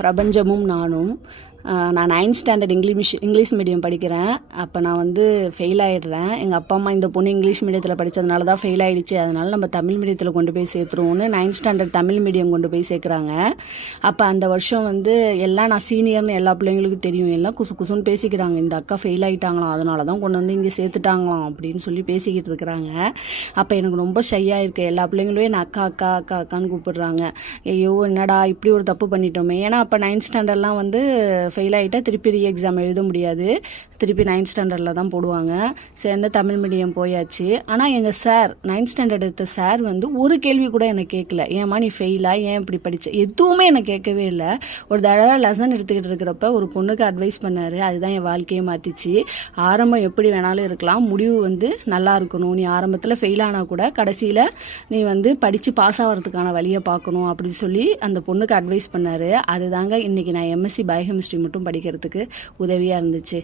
பிரபஞ்சமும் நானும் நான் ninth standard English English medium படிக்கிறேன். அப்போ நான் வந்து ஃபெயில் ஆகிடுறேன் எங்கள் அப்பா அம்மா இந்த பொண்ணு இங்கிலீஷ் மீடியத்தில் படித்ததுனால தான் ஃபெயில் ஆகிடுச்சு அதனால நம்ம தமிழ் மீடியத்தில் கொண்டு போய் சேர்த்துருவோன்னு நைன்த் ஸ்டாண்டர்ட் தமிழ் மீடியம் கொண்டு போய் சேர்க்குறாங்க. அப்போ அந்த வருஷம் வந்து எல்லாம் நான் சீனியர்னு எல்லா பிள்ளைங்களுக்கும் தெரியும். எல்லாம் குசு குசுன்னு பேசிக்கிறாங்க. இந்த அக்கா ஃபெயில் ஆகிட்டாங்களாம் அதனால தான் கொண்டு வந்து இங்கே சேர்த்துட்டாங்களாம் அப்படின்னு சொல்லி பேசிக்கிட்டு இருக்கிறாங்க. அப்போ எனக்கு ரொம்ப ஷையாக இருக்குது எல்லா பிள்ளைங்களும் என்னை அக்கா அக்கா அக்கா அக்கான்னு கூப்பிடுறாங்க. ஐயோ என்னடா இப்படி ஒரு தப்பு பண்ணிட்டோமே. ஏன்னா அப்போ நைன்த் ஸ்டாண்டர்ட்லாம் வந்து ஃபெயில் ஆகிட்டா திருப்பி ரீ எக்ஸாம் எழுத முடியாது. திருப்பி நைன்த் ஸ்டாண்டர்டில் தான் போடுவாங்க. சேர்ந்து தமிழ் மீடியம் போயாச்சு. ஆனால் எங்கள் சார் நைன்த் ஸ்டாண்டர்ட் எடுத்த சார் வந்து ஒரு கேள்வி கூட என்னை கேட்கல. ஏம்மா நீ ஃபெயிலா ஏன் இப்படி படித்த எதுவுமே என்னை கேட்கவே இல்லை. ஒரு தடவை லெசன் எடுத்துக்கிட்டு இருக்கிறப்ப ஒரு பொண்ணுக்கு அட்வைஸ் பண்ணார். அதுதான் என் வாழ்க்கையை மாற்றிச்சு ஆரம்பம் எப்படி வேணாலும் இருக்கலாம். முடிவு வந்து நல்லா இருக்கணும். நீ ஆரம்பத்தில் ஃபெயில் ஆனால் கூட கடைசியில் நீ வந்து படித்து பாஸ் ஆகிறதுக்கான வழியை பார்க்கணும் அப்படின்னு சொல்லி அந்த பொண்ணுக்கு அட்வைஸ் பண்ணார். அதுதாங்க இன்றைக்கி நான் எம்எஸ்சி பயோகெமிஸ்ட்ரி மட்டும் படிக்கிறதுக்கு உதவியாக இருந்துச்சு.